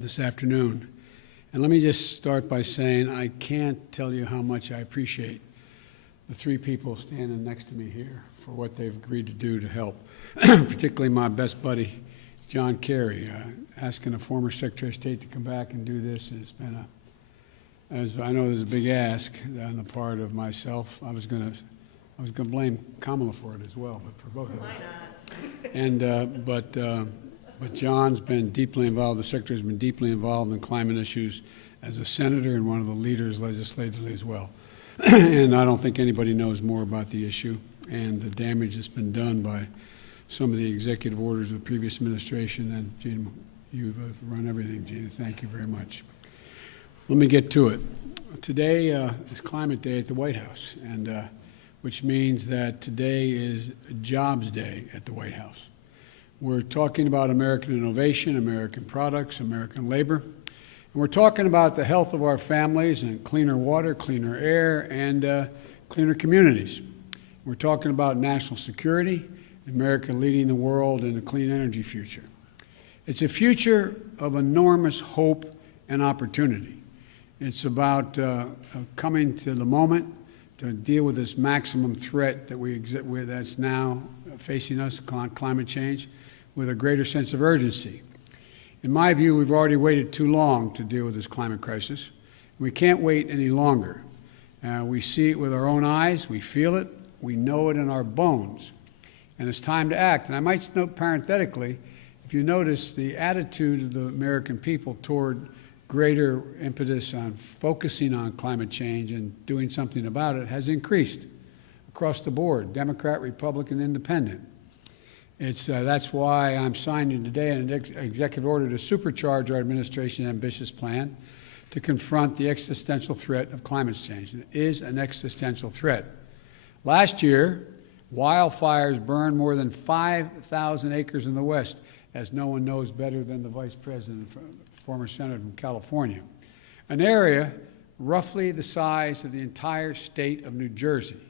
this afternoon. And let me just start by saying I can't tell you how much I appreciate the three people standing next to me here for what they've agreed to do to help, particularly my best buddy, John Kerry. Asking a former Secretary of State to come back and do this has been as I know there's a big ask on the part of myself. I was going to blame Kamala for it as well, but for both of us. And but John's been deeply involved. The Secretary's been deeply involved in climate issues as a senator and one of the leaders legislatively as well. And I don't think anybody knows more about the issue and the damage that's been done by some of the executive orders of the previous administration. And Gina, you've run everything, Gina. Thank you very much. Let me get to it. Today is Climate Day at the White House, and which means that today is Jobs Day at the White House. We're talking about American innovation, American products, American labor. And we're talking about the health of our families and cleaner water, cleaner air, and cleaner communities. We're talking about national security, America leading the world in a clean energy future. It's a future of enormous hope and opportunity. It's about coming to the moment to deal with this maximum threat that that's now facing us, climate change, with a greater sense of urgency. In my view, we've already waited too long to deal with this climate crisis. We can't wait any longer. We see it with our own eyes, we feel it, we know it in our bones, and it's time to act. And I might note parenthetically, if you notice, the attitude of the American people toward greater impetus on focusing on climate change and doing something about it has increased across the board, Democrat, Republican, Independent. That's why I'm signing today an executive order to supercharge our administration's ambitious plan to confront the existential threat of climate change. It is an existential threat. Last year, wildfires burned more than 5,000 acres in the West, as no one knows better than the Vice President, former Senator from California, an area roughly the size of the entire state of New Jersey.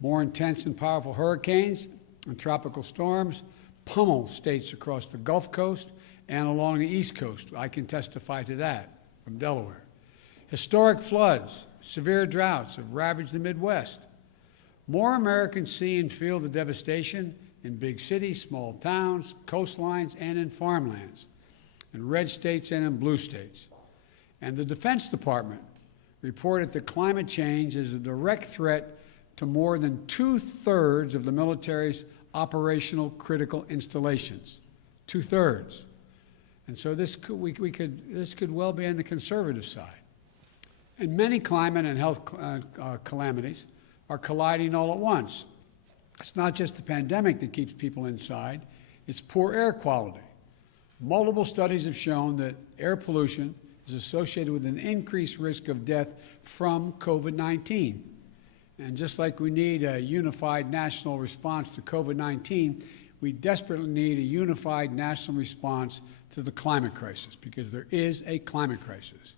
More intense and powerful hurricanes and tropical storms pummel states across the Gulf Coast and along the East Coast. I can testify to that from Delaware. Historic floods, severe droughts have ravaged the Midwest. More Americans see and feel the devastation in big cities, small towns, coastlines, and in farmlands, in red states and in blue states. And the Defense Department reported that climate change is a direct threat to more than 2/3 of the military's operational critical installations. 2/3. And so this could well be on the conservative side. And many climate and health calamities are colliding all at once. It's not just the pandemic that keeps people inside, it's poor air quality. Multiple studies have shown that air pollution is associated with an increased risk of death from COVID-19. And just like we need a unified national response to COVID-19, we desperately need a unified national response to the climate crisis, because there is a climate crisis.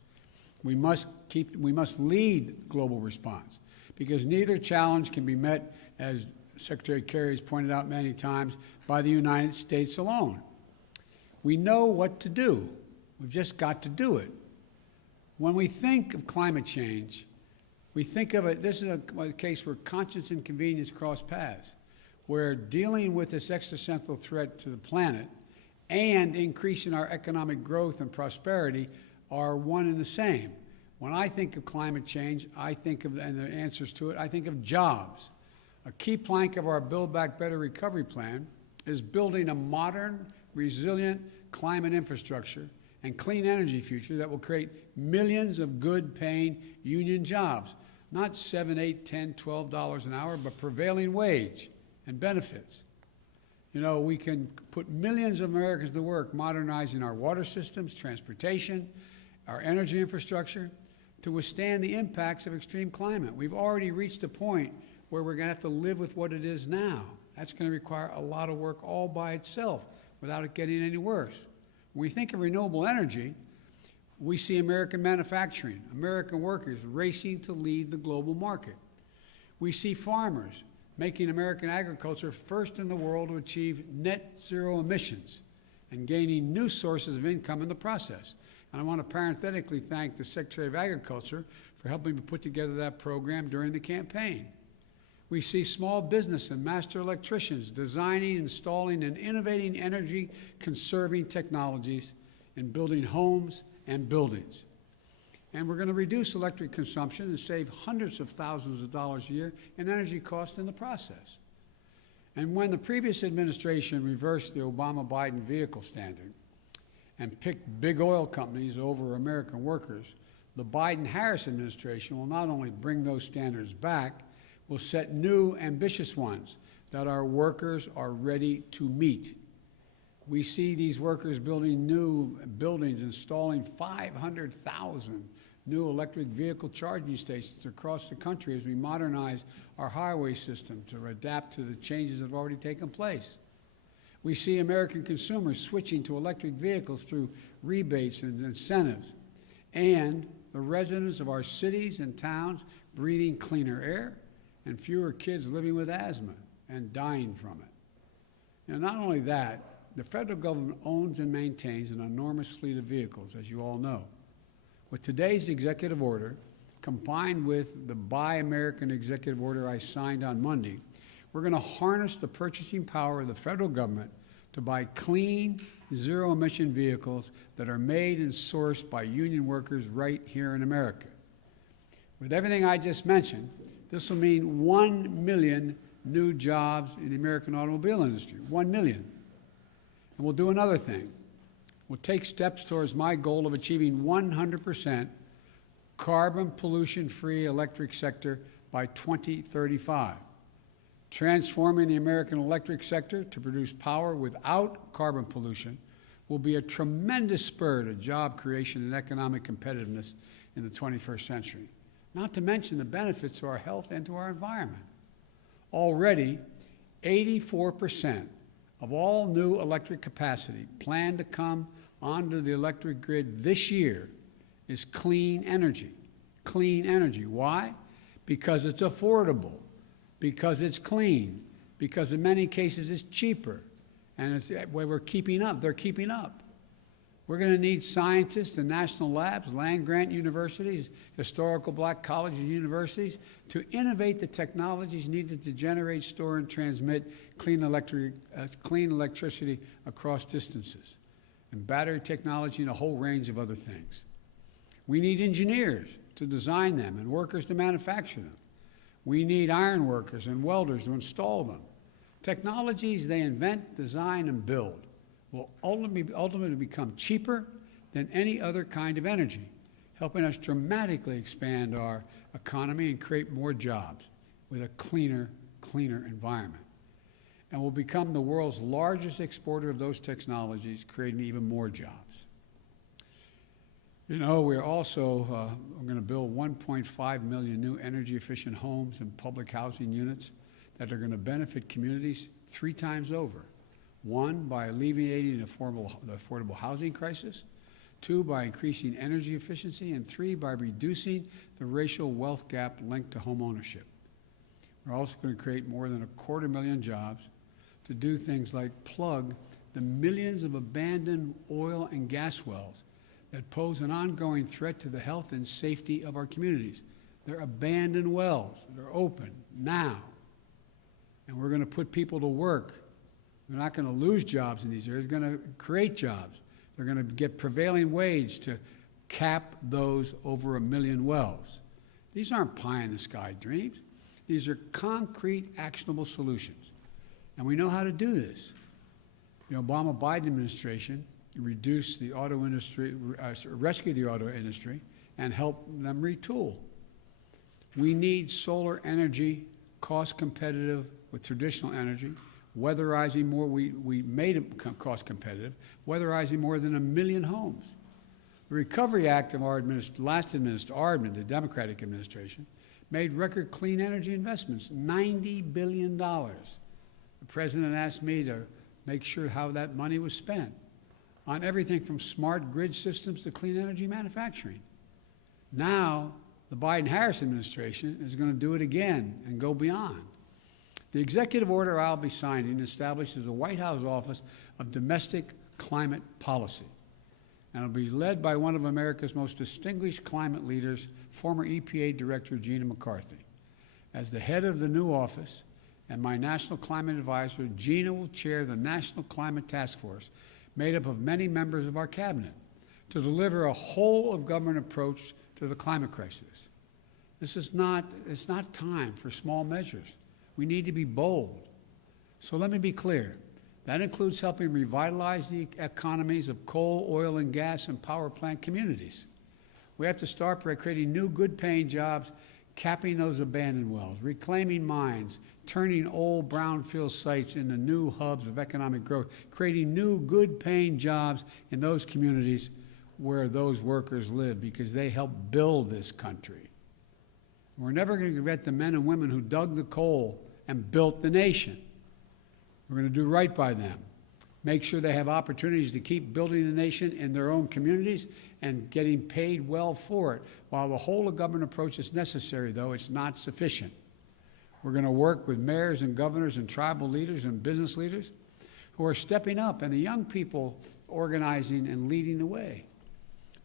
We must lead global response, because neither challenge can be met, as Secretary Kerry has pointed out many times, by the United States alone. We know what to do. We've just got to do it. When we think of climate change, we think of it, this is a case where conscience and convenience cross paths, where dealing with this existential threat to the planet and increasing our economic growth and prosperity are one and the same. When I think of climate change, I think of, and the answers to it, I think of jobs. A key plank of our Build Back Better recovery plan is building a modern, resilient climate infrastructure and clean energy future that will create millions of good-paying union jobs. Not $7, $8, $10, $12 an hour, but prevailing wage and benefits. You know, we can put millions of Americans to work modernizing our water systems, transportation, our energy infrastructure to withstand the impacts of extreme climate. We've already reached a point where we're going to have to live with what it is now. That's going to require a lot of work all by itself without it getting any worse. When we think of renewable energy, we see American manufacturing, American workers racing to lead the global market. We see farmers making American agriculture first in the world to achieve net zero emissions and gaining new sources of income in the process. And I want to parenthetically thank the Secretary of Agriculture for helping me put together that program during the campaign. We see small business and master electricians designing, installing, and innovating energy-conserving technologies in building homes and buildings. And we're going to reduce electric consumption and save hundreds of thousands of dollars a year in energy costs in the process. And when the previous administration reversed the Obama-Biden vehicle standard and picked big oil companies over American workers, the Biden-Harris administration will not only bring those standards back, will set new, ambitious ones that our workers are ready to meet. We see these workers building new buildings, installing 500,000 new electric vehicle charging stations across the country as we modernize our highway system to adapt to the changes that have already taken place. We see American consumers switching to electric vehicles through rebates and incentives, and the residents of our cities and towns breathing cleaner air and fewer kids living with asthma and dying from it. And not only that, the federal government owns and maintains an enormous fleet of vehicles, as you all know. With today's executive order, combined with the Buy American executive order I signed on Monday, we're going to harness the purchasing power of the federal government to buy clean, zero-emission vehicles that are made and sourced by union workers right here in America. With everything I just mentioned, this will mean 1 million new jobs in the American automobile industry, 1 million. And we'll do another thing. We'll take steps towards my goal of achieving 100% carbon pollution-free electric sector by 2035, transforming the American electric sector to produce power without carbon pollution will be a tremendous spur to job creation and economic competitiveness in the 21st century, not to mention the benefits to our health and to our environment. Already, 84% of all new electric capacity planned to come onto the electric grid this year is clean energy. Clean energy. Why? Because it's affordable, because it's clean, because in many cases it's cheaper, and it's where we're keeping up. They're keeping up. We're going to need scientists and national labs, land-grant universities, historical black colleges and universities to innovate the technologies needed to generate, store, and transmit clean electricity across distances, and battery technology and a whole range of other things. We need engineers to design them and workers to manufacture them. We need iron workers and welders to install them. Technologies they invent, design, and build will ultimately become cheaper than any other kind of energy, helping us dramatically expand our economy and create more jobs with a cleaner environment. And we'll become the world's largest exporter of those technologies, creating even more jobs. You know, we're also going to build 1.5 million new energy-efficient homes and public housing units that are going to benefit communities 3 times over. 1, by alleviating the affordable housing crisis. 2, by increasing energy efficiency. And 3, by reducing the racial wealth gap linked to home ownership. We're also going to create more than 250,000 jobs to do things like plug the millions of abandoned oil and gas wells that pose an ongoing threat to the health and safety of our communities. They're abandoned wells that are open now. And we're going to put people to work. We're not going to lose jobs in these areas. We're going to create jobs. They're going to get prevailing wage to cap those over 1 million wells. These aren't pie-in-the-sky dreams. These are concrete, actionable solutions. And we know how to do this. The Obama-Biden administration reduced the auto industry, rescued the auto industry, and helped them retool. We need solar energy, cost competitive with traditional energy, weatherizing more, we made it cost competitive, weatherizing more than 1 million homes. The Recovery Act of our the Democratic administration, made record clean energy investments, $90 billion. The president asked me to make sure how that money was spent on everything from smart grid systems to clean energy manufacturing. Now, the Biden-Harris administration is going to do it again and go beyond. The executive order I'll be signing establishes the White House Office of Domestic climate policy. And it'll be led by one of America's most distinguished climate leaders, former EPA Director Gina McCarthy. As the head of the new office and my National Climate Advisor, Gina will chair the National Climate Task Force, made up of many members of our cabinet, to deliver a whole-of-government approach to the climate crisis. It's not time for small measures. We need to be bold. So let me be clear. That includes helping revitalize the economies of coal, oil, and gas and power plant communities. We have to start by creating new good-paying jobs, capping those abandoned wells, reclaiming mines, turning old brownfield sites into new hubs of economic growth, creating new good-paying jobs in those communities where those workers live, because they help build this country. We're never going to forget the men and women who dug the coal and built the nation. We're going to do right by them, make sure they have opportunities to keep building the nation in their own communities and getting paid well for it. While the whole-of-government approach is necessary, though, it's not sufficient. We're going to work with mayors and governors and tribal leaders and business leaders who are stepping up, and the young people organizing and leading the way.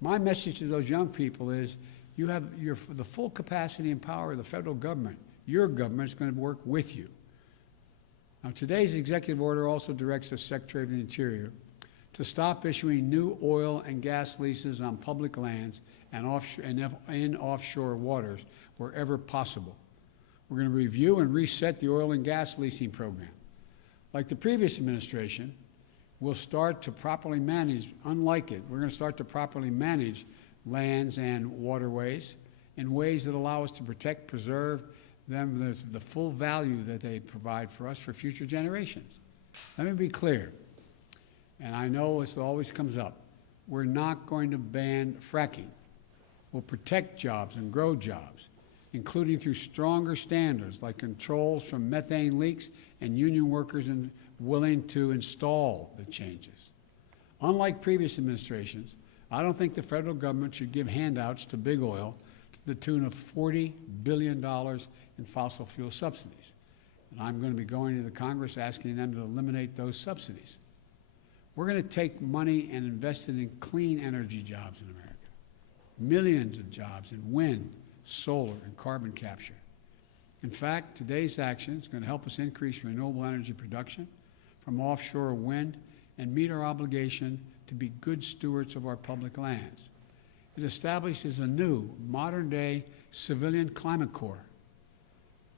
My message to those young people is you have the full capacity and power of the federal government. Your government is going to work with you. Now, today's executive order also directs the Secretary of the Interior to stop issuing new oil and gas leases on public lands and in offshore waters wherever possible. We're going to review and reset the oil and gas leasing program. Like the previous administration, we'll start to properly manage, unlike it, we're going to start to properly manage lands and waterways in ways that allow us to protect, preserve them, the full value that they provide for us for future generations. Let me be clear, and I know this always comes up, we're not going to ban fracking. We'll protect jobs and grow jobs, including through stronger standards like controls from methane leaks and union workers willing to install the changes. Unlike previous administrations, I don't think the federal government should give handouts to big oil to the tune of $40 billion in fossil fuel subsidies. And I'm going to be going to the Congress asking them to eliminate those subsidies. We're going to take money and invest it in clean energy jobs in America. Millions of jobs in wind, solar, and carbon capture. In fact, today's action is going to help us increase renewable energy production from offshore wind and meet our obligation to be good stewards of our public lands. It establishes a new, modern-day civilian climate corps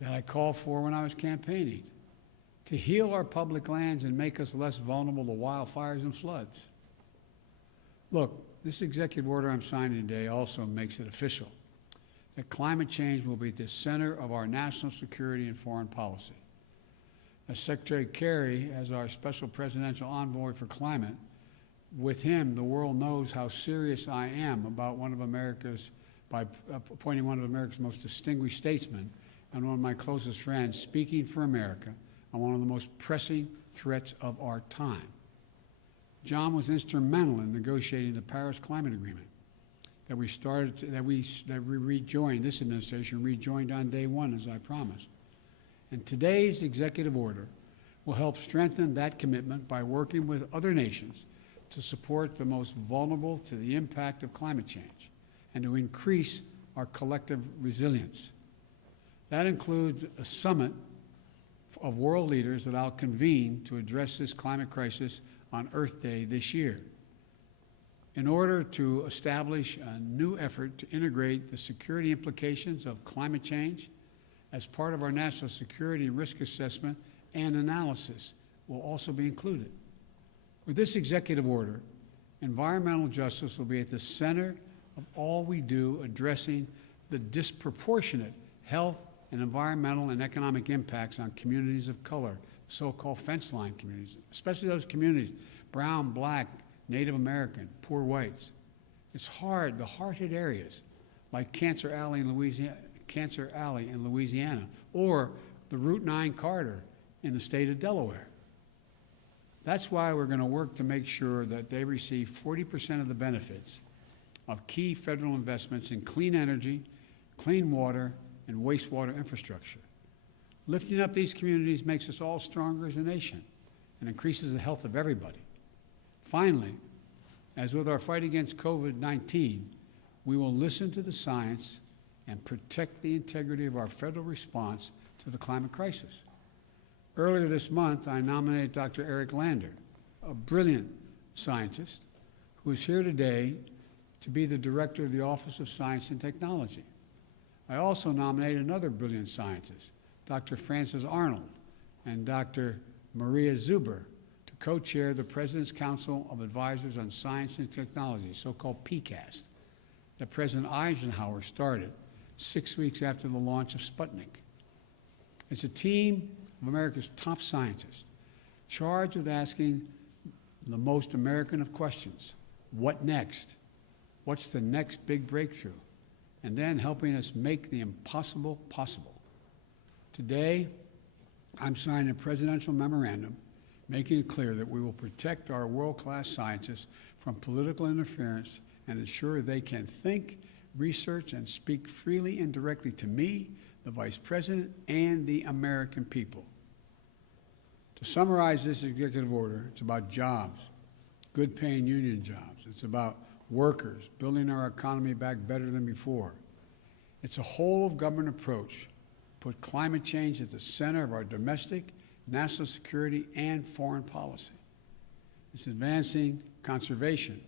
that I called for when I was campaigning to heal our public lands and make us less vulnerable to wildfires and floods. Look, this executive order I'm signing today also makes it official that climate change will be at the center of our national security and foreign policy. As Secretary Kerry, as our special presidential envoy for climate, with him, the world knows how serious I am about by appointing one of America's most distinguished statesmen and one of my closest friends, speaking for America on one of the most pressing threats of our time. John was instrumental in negotiating the Paris Climate Agreement that we rejoined, this administration rejoined on day one, as I promised. And today's executive order will help strengthen that commitment by working with other nations to support the most vulnerable to the impact of climate change and to increase our collective resilience. That includes a summit of world leaders that I'll convene to address this climate crisis on Earth Day this year, in order to establish a new effort to integrate the security implications of climate change as part of our national security risk assessment and analysis will also be included. With this executive order, environmental justice will be at the center of all we do, addressing the disproportionate health and environmental and economic impacts on communities of color, so-called fence line communities, especially those communities, brown, black, Native American, poor whites. It's hard, the hard-hit areas like Cancer Alley in Louisiana, or the Route 9 corridor in the state of Delaware. That's why we're going to work to make sure that they receive 40% of the benefits of key federal investments in clean energy, clean water, and wastewater infrastructure. Lifting up these communities makes us all stronger as a nation and increases the health of everybody. Finally, as with our fight against COVID-19, we will listen to the science and protect the integrity of our federal response to the climate crisis. Earlier this month, I nominated Dr. Eric Lander, a brilliant scientist who is here today to be the director of the Office of Science and Technology. I also nominated another brilliant scientist, Dr. Frances Arnold and Dr. Maria Zuber, to co-chair the President's Council of Advisors on Science and Technology, so-called PCAST, that President Eisenhower started 6 weeks after the launch of Sputnik. It's a team of America's top scientists charged with asking the most American of questions: what next? What's the next big breakthrough? And then helping us make the impossible possible. Today, I'm signing a presidential memorandum making it clear that we will protect our world-class scientists from political interference and ensure they can think, research, and speak freely and directly to me, the Vice President, and the American people. To summarize this executive order, it's about jobs, good-paying union jobs. It's about workers, building our economy back better than before. It's a whole-of-government approach. Put climate change at the center of our domestic, national security, and foreign policy. It's advancing conservation,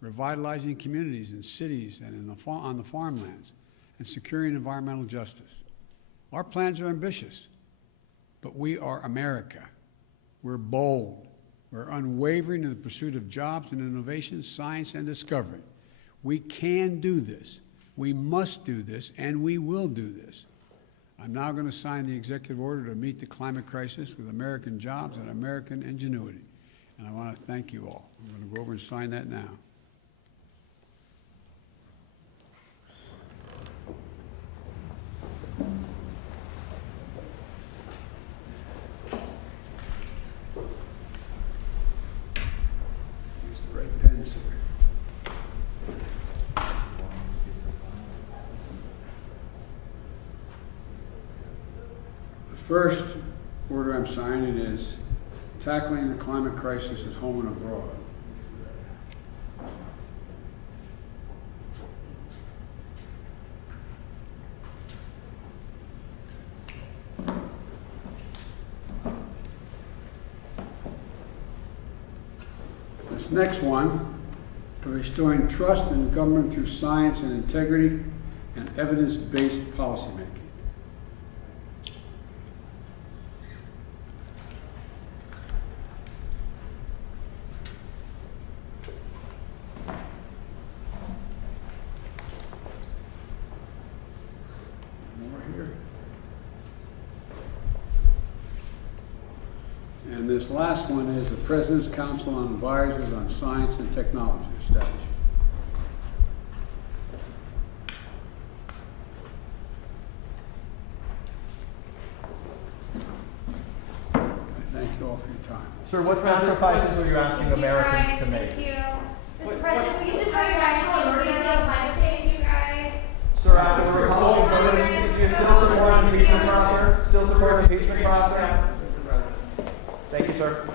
revitalizing communities in cities and on the farmlands, and securing environmental justice. Our plans are ambitious, but we are America. We're bold. We're unwavering in the pursuit of jobs and innovation, science and discovery. We can do this. We must do this, and we will do this. I'm now going to sign the executive order to meet the climate crisis with American jobs and American ingenuity. And I want to thank you all. I'm going to go over and sign that now. Use the right pen, sir. The first order I'm signing is tackling the climate crisis at home and abroad. This next one, restoring trust in government through science and integrity and evidence-based policymaking. And this last one is the President's Council on Advisors on Science and Technology establishment. I thank you all for your time. Sir, what sacrifices are you asking Americans to make? Thank you. Mr. President, will you just bring back to the emergency on climate change, you guys? Sir, after the Republican government, do you still support the impeachment process? Still support the impeachment process? Thank you, sir.